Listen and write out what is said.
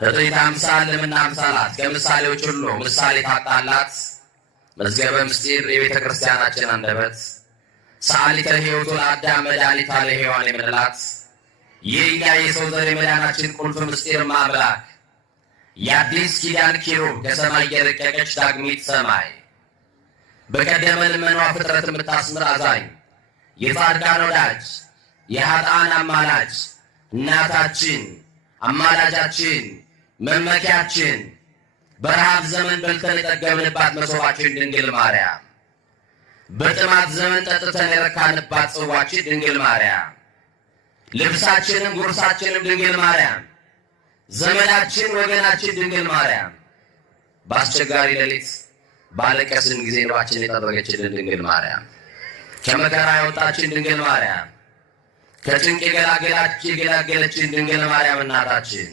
ህጥይት አምሳል ለምና አምሳላት ከምሳሌዎች ሁሉ ምሳሌ ታጣላት መዝገበ ምስጢር የቤተ ክርስቲያናችን አንደበት ሰዓሊተ ሕይወቱ ለአዳም መድኃኒታ ለሔዋን የምንላት የእኛ የሰው ዘር የመዳናችን ቁልፍ ምስጢር ማምላክ የአዲስ ኪዳን ኪሩብ ከሰማይ የረቀቀች ዳግሚት ሰማይ በቀደመ ልመኗ ፍጥረት የምታስምር አዛኝ የጻድቃን ወዳጅ የኃጥአን አማላጅ እናታችን አማላጃችን መመኪያችን በረሃብ ዘመን በልተን የጠገብንባት መሶባችን ድንግል ማርያም በጥማት ዘመን ጠጥተን የረካንባት ጽዋችን ድንግል ማርያም ልብሳችንም ጉርሳችንም ድንግል ማርያም ዘመናችን ወገናችን ድንግል ማርያም በአስቸጋሪ ሌሊት ባለቀስን ጊዜ እንባችንን የጠረገችልን ድንግል ማርያም ከመከራ ያወጣችን ድንግል ማርያም ከጭንቅ የገላገለችን ድንግል ማርያም እናታችን